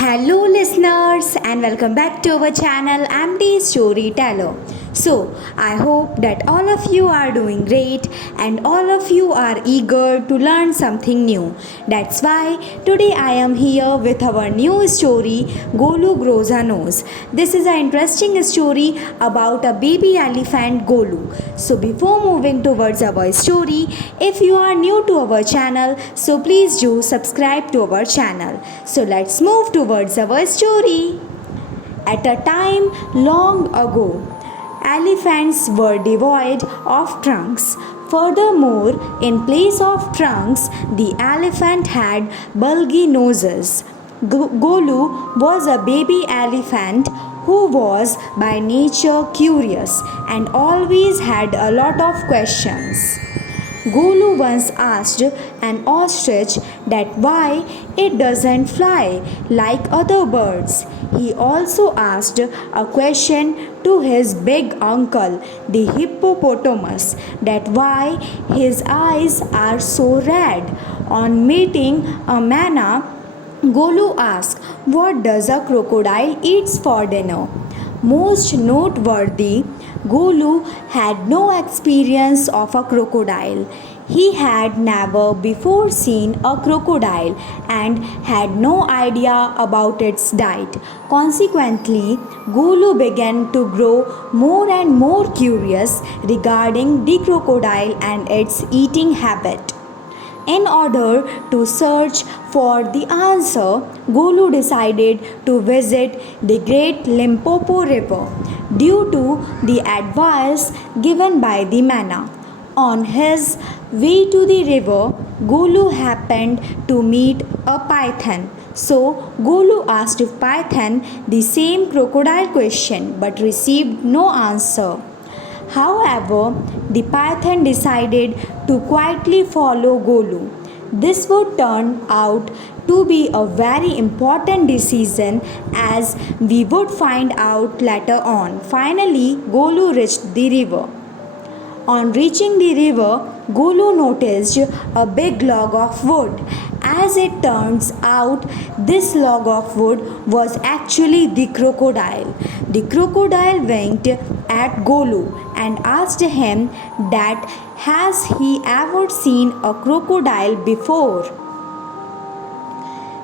Hello, listeners, and welcome back to our channel MD Storyteller. So, I hope that all of you are doing great and all of you are eager to learn something new. That's why today I am here with our new story, Golu Grows a Nose. This is an interesting story about a baby elephant, Golu. So, before moving towards our story, if you are new to our channel, so please do subscribe to our channel. So, let's move towards our story. At a time long ago, elephants were devoid of trunks. Furthermore, in place of trunks, the elephant had bulgy noses. Golu was a baby elephant who was by nature curious and always had a lot of questions. Golu once asked an ostrich that why it doesn't fly like other birds. He also asked a question to his big uncle, the hippopotamus, that why his eyes are so red. On meeting a manna, Golu asked, "What does a crocodile eat for dinner?" Most noteworthy, Golu had no experience of a crocodile. He had never before seen a crocodile and had no idea about its diet. Consequently, Golu began to grow more and more curious regarding the crocodile and its eating habit. In order to search for the answer, Golu decided to visit the Great Limpopo River due to the advice given by the manna. On his way to the river, Golu happened to meet a python. So, Golu asked Python the same crocodile question but received no answer. However, the python decided to quietly follow Golu. This would turn out to be a very important decision as we would find out later on. Finally, Golu reached the river. On reaching the river, Golu noticed a big log of wood. As it turns out, this log of wood was actually the crocodile. The crocodile winked at Golu and asked him that has he ever seen a crocodile before?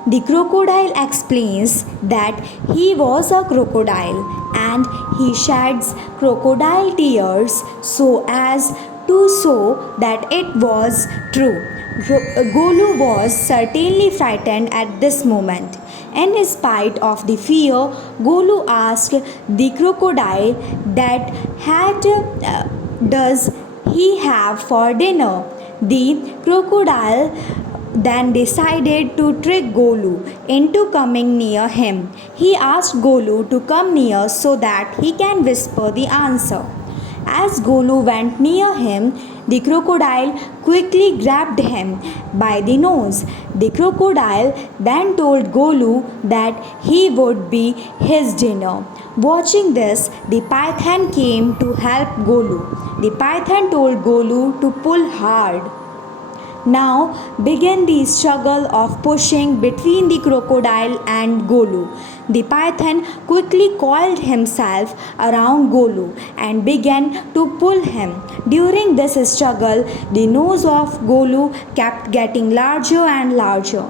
The crocodile explains that he was a crocodile and he sheds crocodile tears so as to show that it was true. Golu was certainly frightened at this moment. In spite of the fear, Golu asked the crocodile that had does he have for dinner. The crocodile then decided to trick Golu into coming near him. He asked Golu to come near so that he can whisper the answer. As Golu went near him, the crocodile quickly grabbed him by the nose. The crocodile then told Golu that he would be his dinner. Watching this, the python came to help Golu. The python told Golu to pull hard. Now began the struggle of pushing between the crocodile and Golu. The python quickly coiled himself around Golu and began to pull him. During this struggle, the nose of Golu kept getting larger and larger.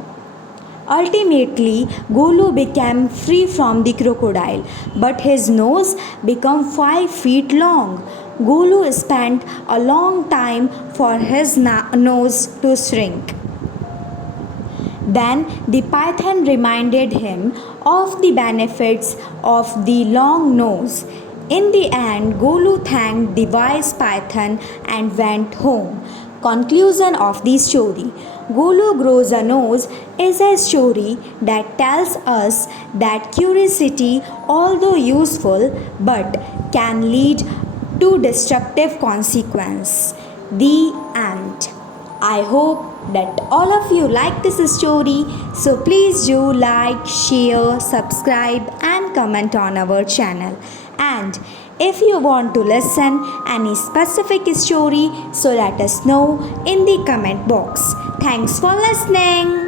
Ultimately, Golu became free from the crocodile, but his nose became 5 feet long. Golu spent a long time for his nose to shrink. Then the python reminded him of the benefits of the long nose. In the end, Golu thanked the wise python and went home. Conclusion of the story: Golu Grows a Nose is a story that tells us that curiosity, although useful, but can lead to destructive consequence. The end. I hope that all of you like this story, so please do like, share, subscribe and comment on our channel. And if you want to listen any specific story, so let us know in the comment box. Thanks for listening.